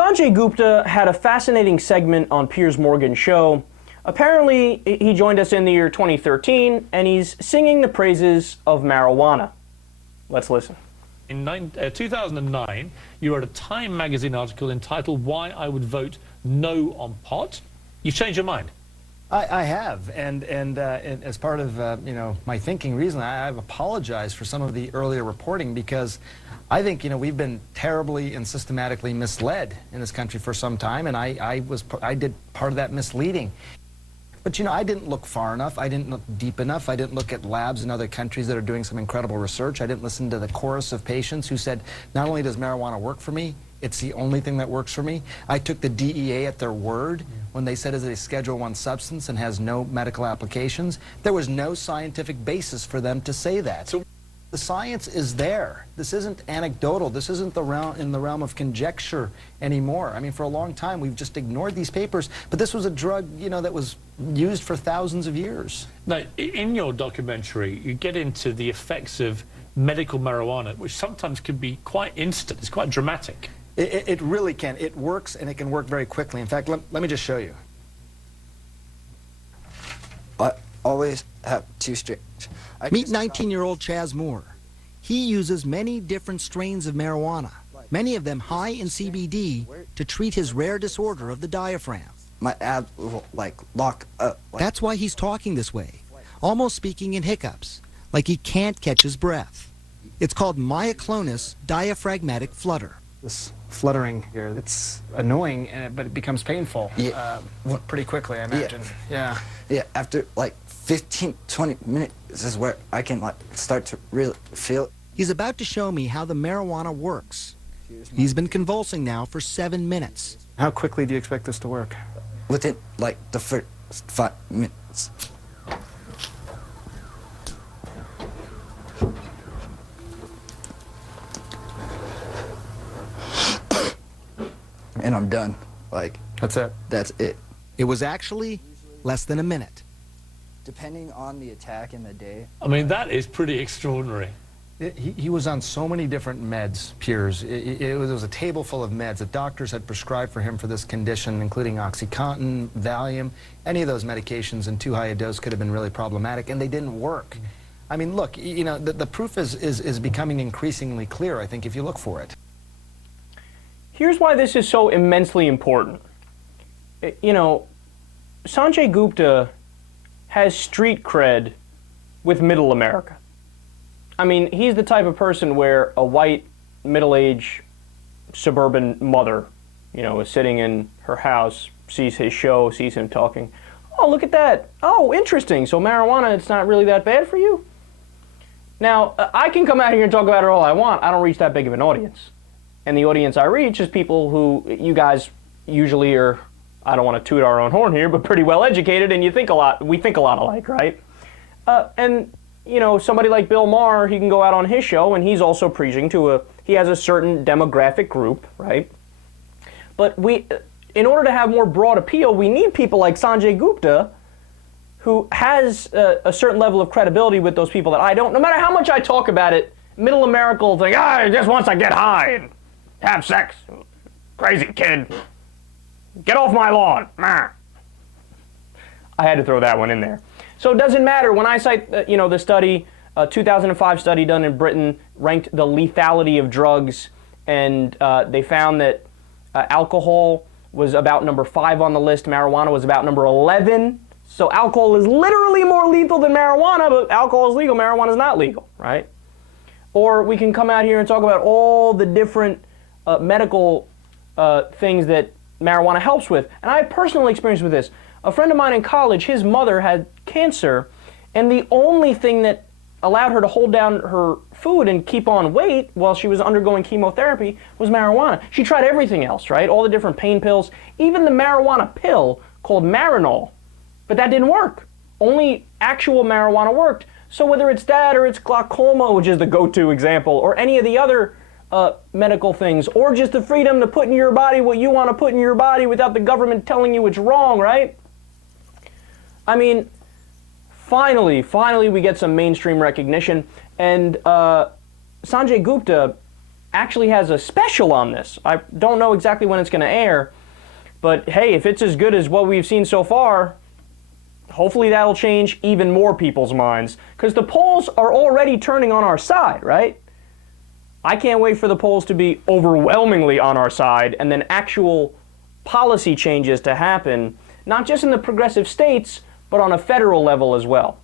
Sanjay Gupta had a fascinating segment on Piers Morgan's show. Apparently, he joined us in the year 2013, and he's singing the praises of marijuana. Let's listen. In 2009, you wrote a Time magazine article entitled "Why I Would Vote No on Pot." You've changed your mind. I have, and as part of my thinking recently, I've apologized for some of the earlier reporting because I think we've been terribly and systematically misled in this country for some time, and I did part of that misleading. But I didn't look far enough, I didn't look deep enough, I didn't look at labs in other countries that are doing some incredible research, I didn't listen to the chorus of patients who said, not only does marijuana work for me, it's the only thing that works for me. I took the DEA at their word when they said it's a Schedule I substance and has no medical applications. There was no scientific basis for them to say that. So the science is there. This isn't anecdotal. This isn't in the realm of conjecture anymore. I mean, for a long time, we've just ignored these papers, but this was a drug, that was used for thousands of years. Now, in your documentary, you get into the effects of medical marijuana, which sometimes can be quite instant. It's quite dramatic. It really can. It works, and it can work very quickly. In fact, let me just show you. I always have two strains. Meet 19-year-old Chaz Moore. He uses many different strains of marijuana, many of them high in CBD, to treat his rare disorder of the diaphragm. My abs will lock up. That's why he's talking this way, almost speaking in hiccups, like he can't catch his breath. It's called myoclonus diaphragmatic flutter. This fluttering here, it's annoying, but it becomes painful pretty quickly, I imagine. Yeah, after 15, 20 minutes, this is where I can start to really feel it. He's about to show me how the marijuana works. He's been convulsing now for 7 minutes. How quickly do you expect this to work? Within the first 5 minutes. And I'm done. That's it. That's it. It was actually less than a minute. Depending on the attack in the day. I mean, that is pretty extraordinary. He was on so many different meds, Piers. It was a table full of meds that doctors had prescribed for him for this condition, including OxyContin, Valium. Any of those medications in too high a dose could have been really problematic, and they didn't work. I mean, look, the proof is becoming increasingly clear, I think, if you look for it. Here's why this is so immensely important. Sanjay Gupta has street cred with middle America. I mean, he's the type of person where a white, middle-aged, suburban mother, is sitting in her house, sees his show, sees him talking. Oh, look at that. Oh, interesting. So marijuana, it's not really that bad for you? Now, I can come out here and talk about it all I want. I don't reach that big of an audience. And the audience I reach is people who you guys usually are, I don't want to toot our own horn here, but pretty well educated, and we think a lot alike, right? And somebody like Bill Maher, he can go out on his show, and he's also preaching he has a certain demographic group, right? But in order to have more broad appeal, we need people like Sanjay Gupta, who has a certain level of credibility with those people that I don't. No matter how much I talk about it, middle America will think, he just wants to get high and have sex. Crazy kid. Get off my lawn. I had to throw that one in there. So it doesn't matter. When I cite, the study, 2005 study done in Britain, ranked the lethality of drugs, and they found that alcohol was about number 5 on the list. Marijuana was about number 11. So alcohol is literally more lethal than marijuana, but alcohol is legal. Marijuana is not legal, right? Or we can come out here and talk about all the different medical things that marijuana helps with. And I have personal experience with this. A friend of mine in college, his mother had cancer, and the only thing that allowed her to hold down her food and keep on weight while she was undergoing chemotherapy was marijuana. She tried everything else, right? All the different pain pills, even the marijuana pill called Marinol, but that didn't work. Only actual marijuana worked. So whether it's that or it's glaucoma, which is the go-to example, or any of the other medical things, or just the freedom to put in your body what you want to put in your body without the government telling you it's wrong, right? I mean, finally we get some mainstream recognition, and Sanjay Gupta, actually has a special on this. I don't know exactly when it's going to air, but hey, if it's as good as what we've seen so far, hopefully that'll change even more people's minds, because the polls are already turning on our side, right? I can't wait for the polls to be overwhelmingly on our side and then actual policy changes to happen, not just in the progressive states, but on a federal level as well.